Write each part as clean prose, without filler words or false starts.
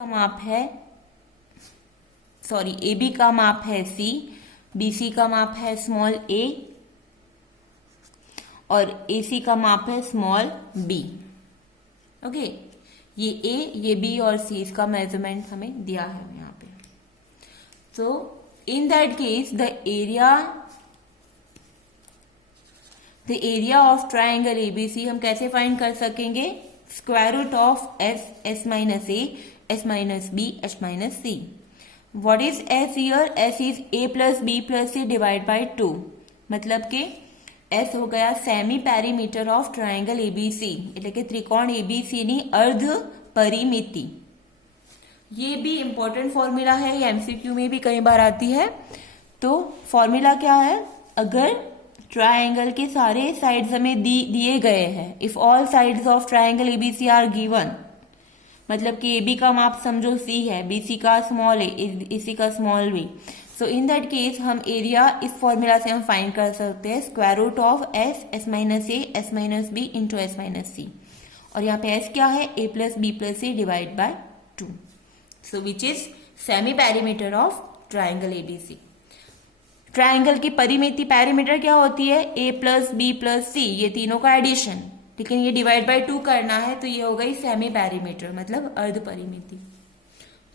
का माप है, सॉरी AB का माप है C, BC का माप है स्मॉल a और AC का माप है स्मॉल b। ओके, ये A, ये B और C इसका मेजरमेंट हमें दिया है यहाँ पे। So in that case the area of triangle ABC हम कैसे फाइंड कर सकेंगे? Square root of S minus A, S minus B, H minus C। What is S here? S is A plus B plus C divide by 2। मतलब कि S हो गया semi perimeter of triangle ABC, એટલે કે ત્રિકોણ ABC ની अर्ध परिमिति। ये भी इंपॉर्टेंट फॉर्मूला है, ये MCQ में भी कई बार आती है। तो फॉर्मूला क्या है? अगर ट्राइंगल के सारे साइड्स हमें दिए गए हैं, if all sides of triangle ABC are given, मतलब कि AB का माप समझो C है, BC का स्मॉल a, AC का small b। So in that case हम एरिया इस फॉर्मूला से हम फाइंड कर सकते हैं square root of S minus A, S minus B into S minus C। और यहाँ पे S क्या है? A plus B plus C divide by 2। So which is semi perimeter of triangle ABC। Triangle की परिमिति पेरीमीटर क्या होती है? A plus B plus C, ये तीनों का एडिशन, लेकिन ये डिवाइड बाय 2 करना है, तो ये हो गई सेमी पेरीमीटर मतलब अर्ध परिमिति।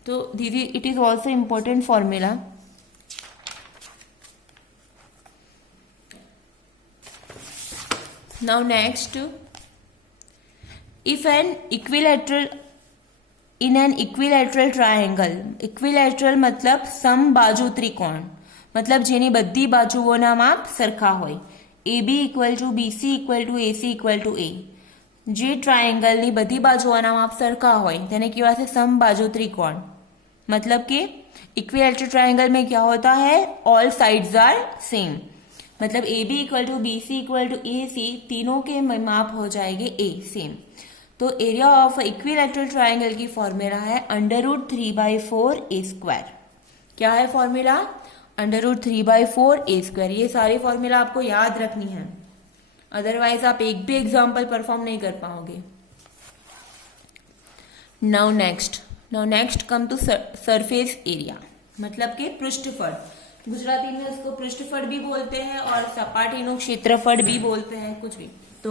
तो दीदी it is also important formula. Now next, if an equilateral in an equilateral triangle, equilateral मतलब સમબાજુ ત્રિકોણ, मतलब જેની બધી બાજુઓના માપ સરખા હોય, AB equal to BC equal to AC equal to A, જે ટ્રાયંગલની બધી બાજુઓના માપ સરખા હોય તેને કહેવાશે સમબાજુ ત્રિકોણ। मतलब कि इक्विलैटरल ट्रायंगल में क्या होता है? ऑल साइड्स आर सेम, मतलब AB equal to BC equal to AC, तीनों के माप हो जाएंगे A सेम। तो एरिया ऑफ इक्विलैटरल ट्रायंगल की फॉर्मूला है √3/4 A स्क्वायर। क्या है फॉर्मूला? √3/4 A square. ये सारी फॉर्मूला आपको याद रखनी है, अदरवाइज आप एक भी एग्जाम्पल परफॉर्म नहीं कर पाओगे। Now next come to surface area, मतलब कि पृष्ठफल। गुजराती में उसको पृष्ठफल भी बोलते हैं और सपाटीનું क्षेत्रफल भी बोलते हैं, कुछ भी। तो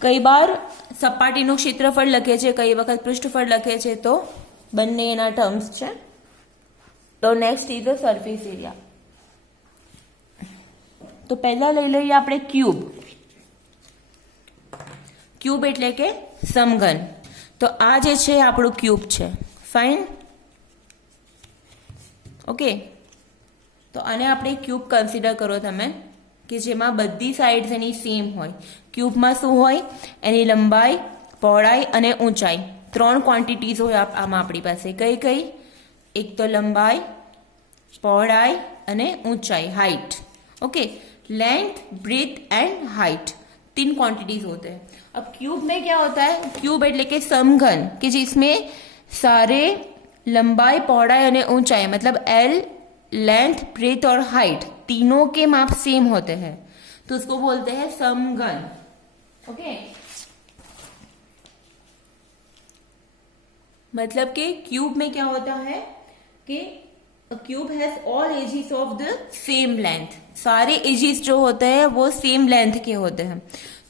कई बार સપાટીનું क्षेत्रफल લખે છે, કઈ વખત પૃષ્ઠફળ લખે છે, તો બંને એના ટર્મ્સ છે। તો next is the surface area. તો પહેલા લઈ લઈએ આપણે ક્યુબ। ક્યુબ એટલે કે સમઘન। તો આ જે છે આપણું ક્યુબ છે, ફાઇન, ઓકે। તો આને આપણે ક્યુબ કન્સિડર કરો તમે, કે જેમાં બધી સાઇડ્સ એની સેમ હોય। ક્યુબમાં શું હોય? એની લંબાઈ, પહોળાઈ અને ઊંચાઈ, 3 ક્વોન્ટિટીઝ હોય આમાં આપણી પાસે। કઈ કઈ? એક તો લંબાઈ, પહોળાઈ અને ઊંચાઈ, height, okay. Length, breadth and height, 3 quantities होते हैं। अब क्यूब में क्या होता है? क्यूब એટલે કે સમઘન, कि जिसमें सारे लंबाई, पौड़ाई और ऊंचाई, मतलब L, लेंथ, ब्रेथ और हाइट तीनों के माप सेम होते हैं, तो उसको बोलते हैं समघन, ओके। मतलब कि क्यूब में क्या होता है कि cube has all ages of the same length, सारे एजेस जो होते हैं वो सेम लेंथ के होते हैं।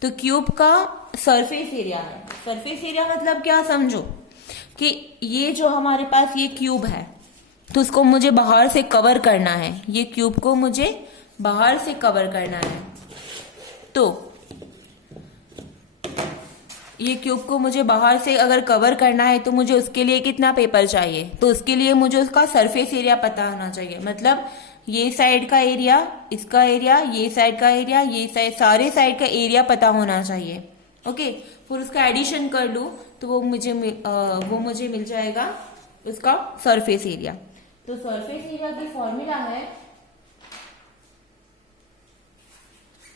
तो क्यूब का सरफेस एरिया है। सरफेस एरिया मतलब क्या समझो, कि ये जो हमारे पास ये क्यूब है, तो उसको मुझे बाहर से कवर करना है, ये क्यूब को मुझे बाहर से कवर करना है। तो ये क्यूब को मुझे बाहर से अगर कवर करना है तो मुझे उसके लिए कितना पेपर चाहिए? तो उसके लिए मुझे उसका सरफेस एरिया पता होना चाहिए। मतलब ये साइड का एरिया, इसका एरिया, ये साइड का एरिया, ये साइड, सारे साइड का एरिया पता होना चाहिए, ओके। फिर उसका एडिशन कर लूं तो वो मुझे मिल जाएगा उसका सरफेस एरिया। तो सरफेस एरिया की फॉर्मूला है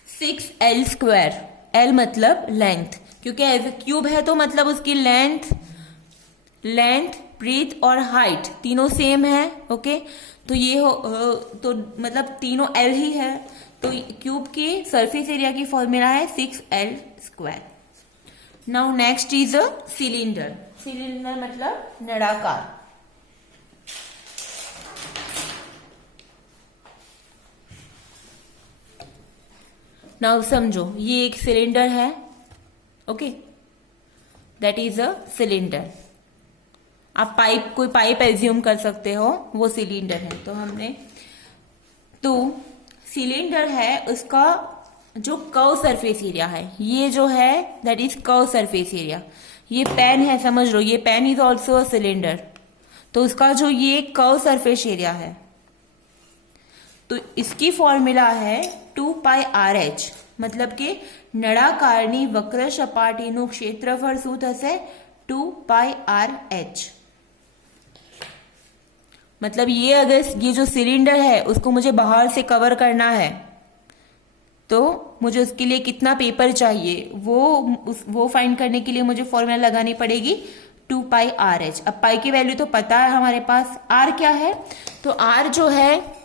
6L स्क्वायर। L मतलब लेंथ, क्योंकि एज ए क्यूब है तो मतलब उसकी लेंथ, ब्रेथ और हाइट तीनों सेम है, ओके। तो ये तो मतलब तीनों L ही है, तो क्यूब के सरफेस एरिया की फॉर्मूला है 6L square. Now next is a cylinder. Cylinder मतलब नळाकार। नाउ समझो, ये एक सिलेंडर है, okay, that is a cylinder. आप कोई पाइप एज्यूम कर सकते हो, वो सिलेंडर है। तो सिलेंडर है, उसका जो कर्व सरफेस एरिया है, ये जो है that is curve surface area. ये पेन है, समझ लो, ये pen is also a cylinder. तो उसका जो ये कर्व सरफेस एरिया है, तो इसकी फॉर्मूला है 2πRh, मतलब कि નળાકારની વક્ર સપાટીનું ક્ષેત્રફળ શું થશે? 2πRh। मतलब ये अगर ये जो सिलेंडर है उसको मुझे बाहर से कवर करना है, तो मुझे उसके लिए कितना पेपर चाहिए, वो फाइंड करने के लिए मुझे फॉर्मूला लगानी पड़ेगी 2πRh। अब पाई की वैल्यू तो पता है हमारे पास, आर क्या है? तो आर जो है,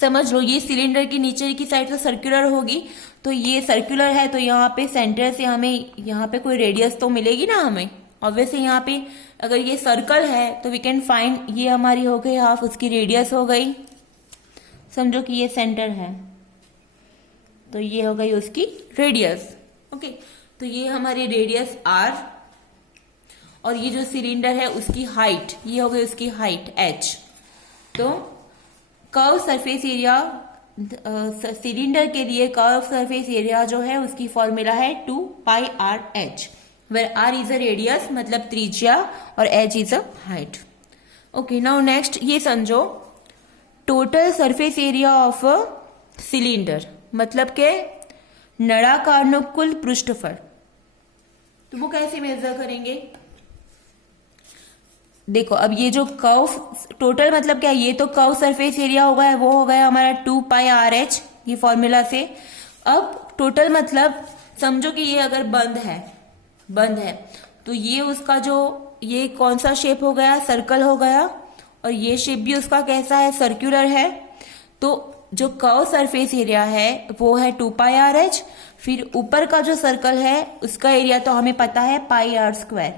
समझ लो, ये सिलेंडर की नीचे की साइड तो सर्कुलर होगी, तो ये सर्कुलर है, तो यहाँ पे सेंटर से हमें यहाँ पे कोई रेडियस तो मिलेगी ना हमें। ऑब्वियसली यहाँ पे अगर ये सर्कल है तो वी कैन फाइंड, ये हमारी हो गई हाफ, उसकी रेडियस हो गई। समझो कि ये सेंटर है, तो ये हो गई उसकी रेडियस, ओके। तो ये हमारी रेडियस आर, और ये जो सिलेंडर है उसकी हाइट, ये हो गई उसकी हाइट एच। तो कर्व सरफेस एरिया, सिलेंडर के लिए कर्व सरफेस एरिया जो है उसकी फॉर्मूला है 2πRh, where R is a radius मतलब त्रिज्या और H is a height. Okay, now next ये समझो, total surface area of a cylinder, मतलब के नळाकारનું कुल पृष्ठफल। तो वो कैसे मेजर करेंगे? देखो, अब ये जो कर्व टोटल मतलब क्या, ये तो कर्व सरफेस एरिया हो गया, वो हो गया हमारा 2πRh, ये फॉर्मूला से। अब टोटल मतलब समझो कि ये अगर बंद है, तो ये उसका जो, ये कौन सा शेप हो गया? सर्कल हो गया, और ये शेप भी उसका कैसा है? सर्कुलर है। तो जो कर्व सरफेस एरिया है वो है 2πRh, फिर ऊपर का जो सर्कल है उसका एरिया तो हमें पता है πr²।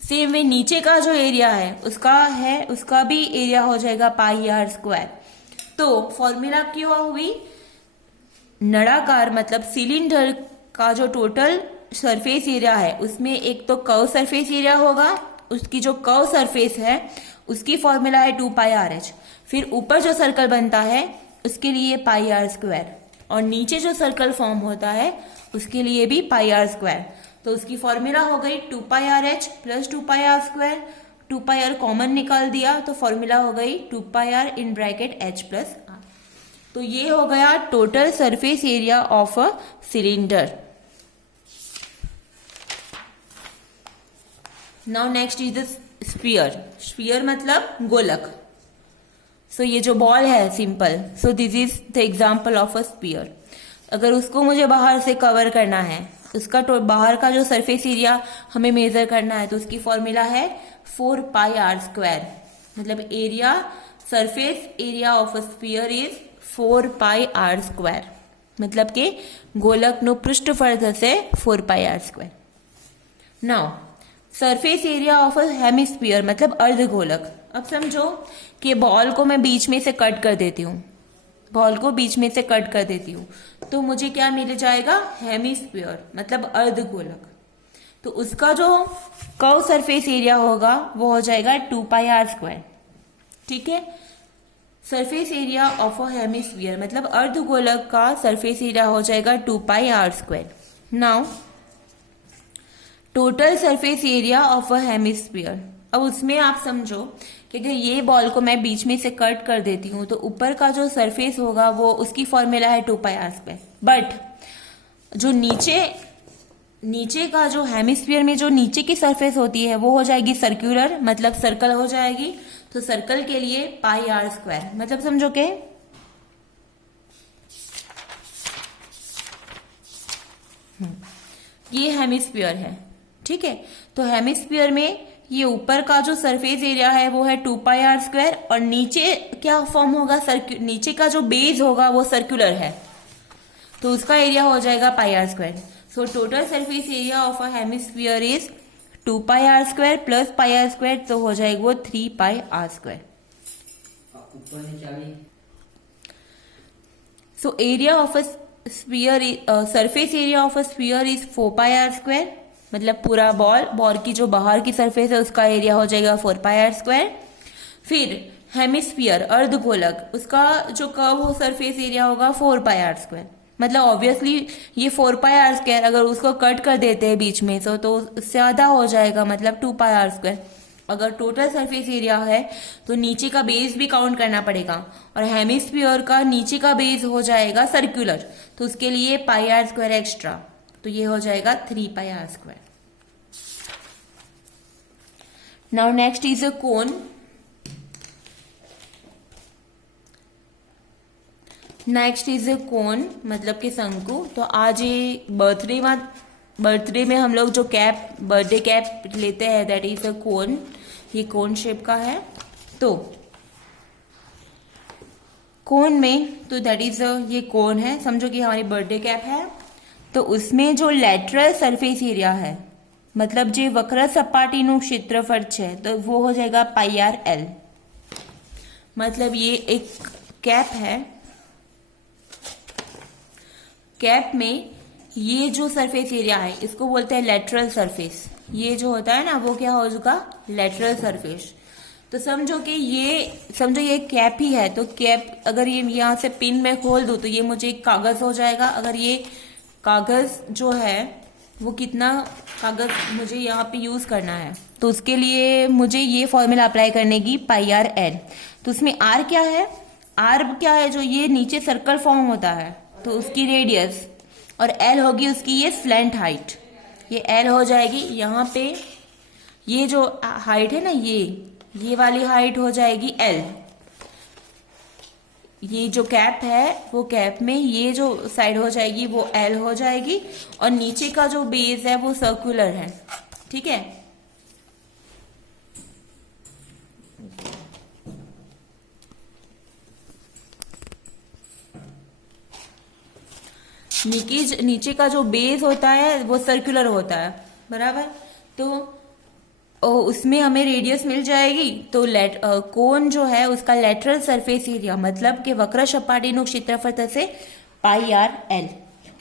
सेम वे नीचे का जो एरिया है उसका भी एरिया हो जाएगा πr²। तो फॉर्मूला क्या हुई? नळाकार मतलब सिलेंडर का जो टोटल सरफेस एरिया है उसमें एक तो कर्व सरफेस एरिया होगा, उसकी जो कर्व सरफेस है उसकी फॉर्मूला है 2πRh, फिर ऊपर जो सर्कल बनता है उसके लिए πr², और नीचे जो सर्कल फॉर्म होता है उसके लिए भी πr²। तो उसकी फॉर्मूला हो गई 2πRh plus 2πr², 2πr common निकाल दिया तो फॉर्मूला हो गई 2πr in bracket h plus r। तो ये हो गया total surface area of a cylinder. Now next is the sphere. Sphere मतलब गोलक। सो ये जो बॉल है simple, so this is the example of a sphere. अगर उसको मुझे बाहर से कवर करना है, उसका बाहर का जो सरफेस एरिया हमें मेजर करना है, तो उसकी फॉर्मूला है 4πr², मतलब area, surface area of a sphere is 4πr², मतलब કે ગોલકનું પૃષ્ઠફળ થશે 4πr²। Now surface area of a hemisphere मतलब अर्धगोलक। अब समझो कि बॉल को मैं बीच में से कट कर देती हूँ, तो मुझे क्या मिल जाएगा? हेमिस्फीयर मतलब अर्धगोलक। तो उसका जो कर्व सरफेस एरिया होगा वो हो जाएगा 2πr²। ठीक है, surface area of a hemisphere मतलब अर्धगोलक का सरफेस एरिया हो जाएगा 2πr²। Now total surface area of a hemisphere. अब उसमें आप समझो कि अगर ये बॉल को मैं बीच में से कट कर देती हूँ तो ऊपर का जो सरफेस होगा वो उसकी फॉर्मूला है 2πr², बट जो नीचे का जो हेमिस्फीयर में जो नीचे की सरफेस होती है वो हो जाएगी सर्कुलर, मतलब सर्कल हो जाएगी। तो सर्कल के लिए πr², मतलब समझो के ये हेमिस्फीयर है। ठीक है, तो हेमिस्फीयर में ये ऊपर का जो सरफेस एरिया है वो है 2πr², और नीचे क्या फॉर्म होगा? नीचे का जो बेस होगा वो सर्कुलर है, तो उसका एरिया हो जाएगा πr²। So total surface area of a hemisphere is 2πr² plus πr², तो हो जाएगा वो 3πr²। So area of a sphere, surface area of a sphere is 4πr², मतलब पूरा बॉल की जो बाहर की सरफेस है उसका एरिया हो जाएगा 4πr²। फिर हेमिस्फीयर, अर्धगोलक, उसका जो कर्व हो सरफेस एरिया होगा 4πr²। मतलब ऑब्वियसली ये 4πr² अगर उसको कट कर देते हैं बीच में से तो उससे आधा हो जाएगा, मतलब 2πr²। अगर टोटल सरफेस एरिया है तो नीचे का बेस भी काउंट करना पड़ेगा, और हेमिस्फीयर का नीचे का बेस हो जाएगा सर्कुलर, तो उसके लिए πr² एक्स्ट्रा, तो ये हो जाएगा 3πr²। Now next is a cone. Next is a cone, मतलब कि शंकु। तो आज ये बर्थडे में हम लोग जो बर्थडे कैप लेते हैं दैट इज अ कोन, ये कोन शेप का है। तो कोन में, तो दैट इज ये कोन है, समझो कि हमारी बर्थडे कैप है। तो उसमें जो लेटरल सरफेस एरिया है, मतलब जो वक्र सपाटीનું क्षेत्रफल है, तो वो हो जाएगा πrl। मतलब ये एक कैप है, कैप में ये जो सरफेस एरिया है इसको बोलते हैं लेटरल सरफेस। ये जो होता है ना वो क्या हो चुका, लेटरल सरफेस। तो समझो कि ये कैप ही है, तो कैप अगर ये यहाँ से पिन में खोल दूं तो ये मुझे एक कागज हो जाएगा। अगर ये कागज जो है वो कितना कागज मुझे यहाँ पे यूज करना है, तो उसके लिए मुझे ये फॉर्मूला अप्लाई करने की πrl। तो उसमें r क्या है, r क्या है, जो ये नीचे सर्कल फॉर्म होता है तो उसकी रेडियस, और l होगी उसकी ये स्लैंट हाइट। ये l हो जाएगी यहाँ पे, ये जो हाइट है ना ये वाली हाइट हो जाएगी l। ये जो कैप है वो कैप में ये जो साइड हो जाएगी वो l हो जाएगी, और नीचे का जो बेस है वो सर्कुलर है, ठीक है। नीचे का जो बेस होता है वो सर्कुलर होता है, बराबर। तो उसमें हमें रेडियस मिल जाएगी। तो कोन जो है उसका लेटरल सरफेस एरिया, मतलब कि वक्र सपाटीનું क्षेत्रफल से πrl,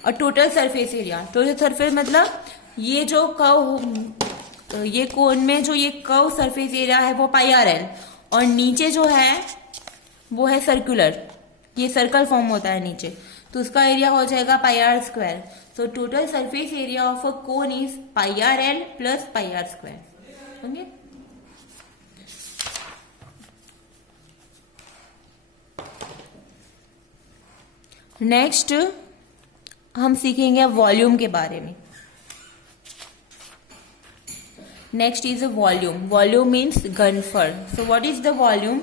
और total surface area, total surface मतलब ये जो कर्व, ये कोन में जो ये कर्व सरफेस एरिया है वो πrl, और नीचे जो है वो है सर्कुलर, ये सर्कल फॉर्म होता है नीचे, तो उसका एरिया हो जाएगा πr²। So total surface area of a cone is πrl plus πr²। Okay, next हम सीखेंगे वॉल्यूम के बारे में। Next is a volume. Volume means घनफल। So what is the volume?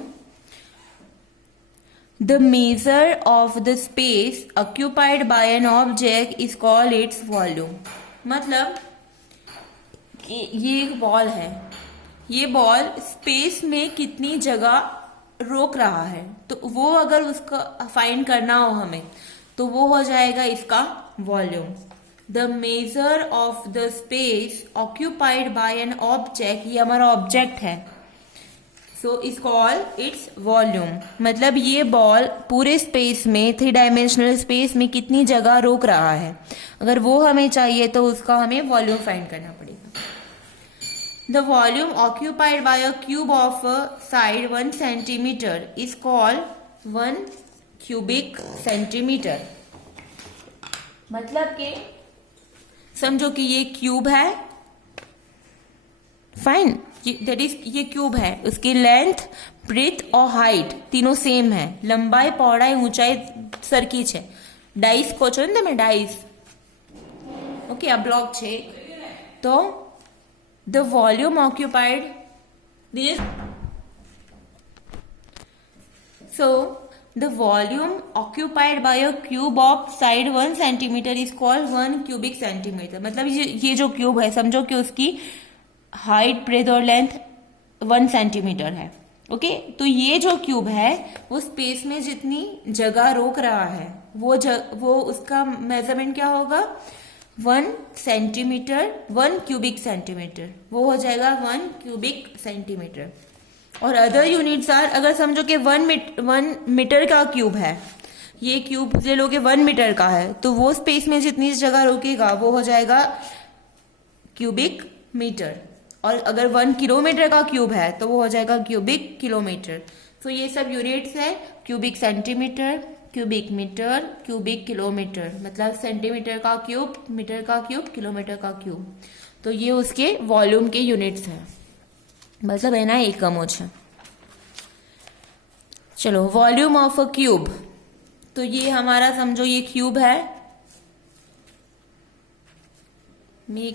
The measure of the space occupied by an object is called its volume। मतलब कि ये एक बॉल है, ये बॉल स्पेस में कितनी जगह रोक रहा है, तो वो अगर उसका फाइंड करना हो हमें तो वो हो जाएगा इसका volume. The measure of the space occupied by an object, ये हमारा ऑब्जेक्ट है, so is called its volume. मतलब ये बॉल पूरे स्पेस में, 3 डायमेंशनल स्पेस में कितनी जगह रोक रहा है, अगर वो हमें चाहिए तो उसका हमें वॉल्यूम फाइंड करना पड़ेगा। The volume occupied by a cube of side 1 centimetre is called 1 cubic centimetre. मतलब कि समझो कि ये क्यूब है, फाइन, दैट इज ये क्यूब है, उसकी लेंथ, ब्रेथ और हाइट तीनों सेम है, लंबाई, पौड़ाई, ऊंचाई सरखी है। डाइस को છો ને તમે ડાઇસ, ઓકે, આ બ્લોક છે। તો the volume occupied this, so the volume occupied by a cube of side 1 centimeter is called 1 cubic centimeter। मतलब ये जो क्यूब है समझो कि उसकी हाइट, ब्रेथ और लेंथ 1 सेंटीमीटर है, ओके। तो ये जो क्यूब है वो स्पेस में जितनी जगह रोक रहा है वो उसका मेजरमेंट क्या होगा, 1 सेंटीमीटर 1 क्यूबिक सेंटीमीटर, वो हो जाएगा 1 क्यूबिक सेंटीमीटर। और अदर यूनिट्स आर, अगर समझो कि 1 मीटर का क्यूब है, ये क्यूब ले लो कि 1 मीटर का है, तो वो स्पेस में जितनी जगह रोकेगा वो हो जाएगा क्यूबिक मीटर। और अगर 1 किलोमीटर का क्यूब है तो वो हो जाएगा क्यूबिक किलोमीटर। तो ये सब यूनिट्स है, cubic centimetre, cubic metre, cubic kilometre, मतलब सेंटीमीटर का क्यूब, मीटर का क्यूब, किलोमीटर का क्यूब। तो ये उसके वॉल्यूम के यूनिट्स हैं, मतलब है ना एकमोच है। चलो, वॉल्यूम ऑफ अ क्यूब, तो ये हमारा समझो ये क्यूब है, मैं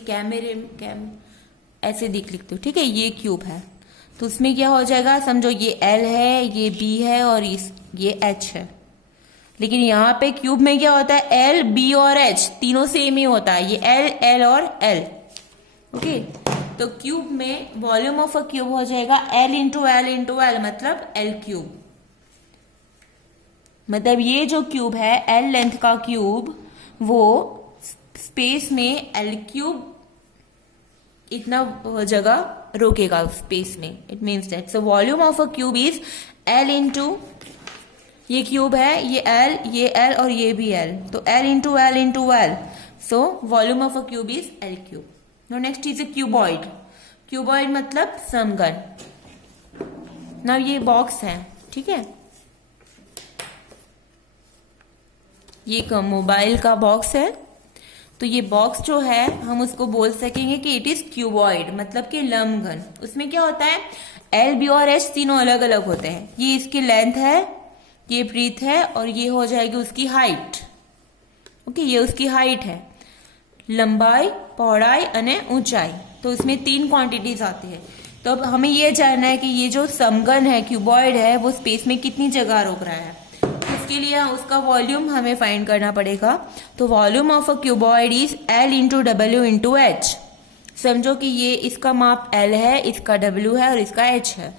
ऐसे लिखती हूँ, ठीक है, ये क्यूब है। तो उसमें क्या हो जाएगा, समझो ये L है, ये B है और ये H है। लेकिन यहाँ पे क्यूब में क्या होता है, L, B और H तीनों सेम ही होता है, ये L और L। ओके, तो क्यूब में वॉल्यूम ऑफ अ क्यूब हो जाएगा L इंटू L, मतलब L क्यूब। मतलब ये जो क्यूब है L लेंथ का क्यूब, वो स्पेस में L क्यूब इतना जगह रोकेगा स्पेस में। It means that so volume of a cube is L into, ये क्यूब है, ये L और ये भी L, तो L into L, so volume of a cube is L cube. Now next is a cuboid. Cuboid मतलब समघन। Now ये box है, ठीक है, ये एक मोबाइल का बॉक्स है। तो ये बॉक्स जो है हम उसको बोल सकेंगे कि इट इज क्यूबॉइड, मतलब कि लंबघन। उसमें क्या होता है, L, B और H तीनों अलग अलग होते हैं। ये इसकी लेंथ है, ये ब्रीथ है और ये हो जाएगी उसकी हाइट। ओके, ये उसकी हाइट है, लंबाई, पौड़ाई और ऊंचाई। तो इसमें 3 क्वांटिटीज आती है। तो अब हमें ये जानना है कि ये जो समघन है, क्यूबॉइड है, वो स्पेस में कितनी जगह रोक रहा है। उसके लिए उसका वॉल्यूम हमें फाइंड करना पड़ेगा। तो volume of a cuboid is L into W into H। समझो कि ये इसका माप L है, इसका W है और इसका H है।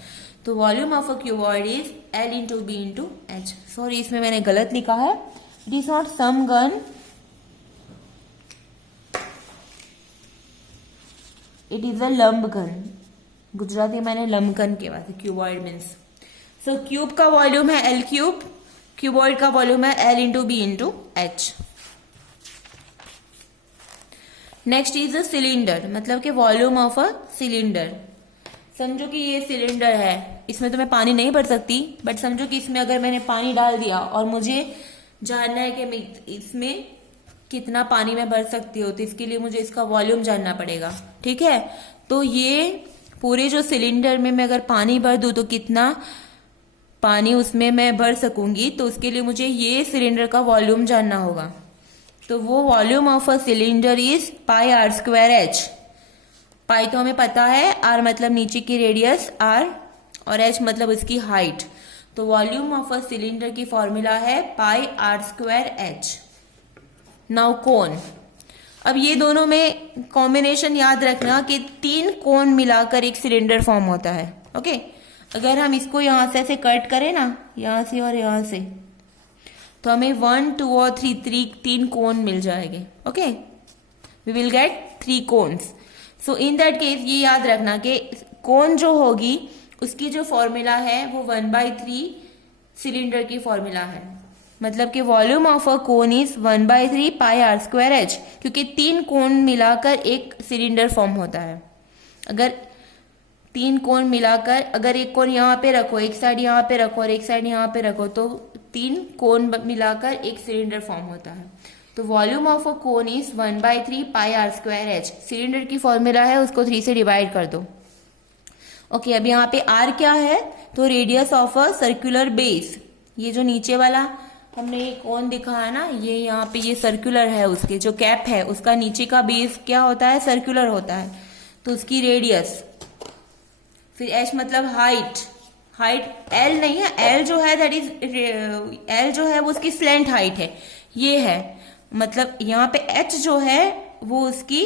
तो volume of a cuboid is L into B into H। Sorry, इसमें मैंने गलत लिखा है, इट इज नॉट समघन, इट इज अ लंबघन। गुजराती मैंने लंबघन के बाद क्यूबॉइड मीन्स। सो क्यूब का वॉल्यूम है L क्यूब, क्यूबॉइड का वॉल्यूम है L into B into H। Next is a cylinder, मतलब कि वॉल्यूम ऑफ अ सिलेंडर। समझो कि ये सिलेंडर है, इसमें तो मैं पानी नहीं भर सकती, बट समझो कि इसमें अगर मैंने पानी डाल दिया और मुझे जानना है कि मैं इसमें कितना पानी मैं भर सकती हूँ, तो इसके लिए मुझे इसका वॉल्यूम जानना पड़ेगा, ठीक है। तो ये पूरे जो सिलेंडर में मैं अगर पानी भर दूं तो कितना पानी उसमें मैं भर सकूंगी, तो उसके लिए मुझे ये सिलेंडर का वॉल्यूम जानना होगा। तो वो volume of a cylinder is pi r square H। Pi तो हमें पता है, आर मतलब नीचे की रेडियस R और H मतलब उसकी हाइट। तो वॉल्यूम ऑफ अ सिलेंडर की फॉर्मूला है पाई आर स्क्वायर H। नाउ कोन, अब ये दोनों में कॉम्बिनेशन याद रखना कि 3 कोन मिलाकर एक सिलेंडर फॉर्म होता है। ओके, अगर हम इसको यहां से ऐसे कट करें ना, यहां से और यहां से, तो हमें 1, 2 और 3 कोन मिल जाएंगे। Okay, we will get 3 cones. So in that case ये याद रखना कि कोन जो होगी उसकी जो फॉर्मूला है वो 1/3 सिलेंडर की फॉर्मूला है। मतलब कि volume of a cone is 1/3 pi r square H, क्योंकि 3 कोन मिलाकर एक सिलेंडर फॉर्म होता है। अगर 3 कोन मिलाकर, अगर एक कोन यहाँ पे रखो, एक साइड यहाँ पे रखो और एक साइड यहाँ पे रखो, तो 3 कोन मिलाकर एक सिलेंडर फॉर्म होता है। तो volume of a cone is 1/3 pi r square H। Cylinder की फॉर्मूला है, उसको 3 से डिवाइड कर दो। ओके, अब यहाँ पे R क्या है, तो radius of a circular base. ये जो नीचे वाला हमने ये कोन दिखाया ना, ये यहाँ पे ये सर्कुलर है, उसके जो कैप है उसका नीचे का बेस क्या होता है, सर्कुलर होता है, तो उसकी रेडियस। फिर H मतलब हाइट, हाइट L नहीं है, L जो है दैट इज L जो है वो उसकी स्लैंट हाइट है, ये है। मतलब यहाँ पे H जो है वो उसकी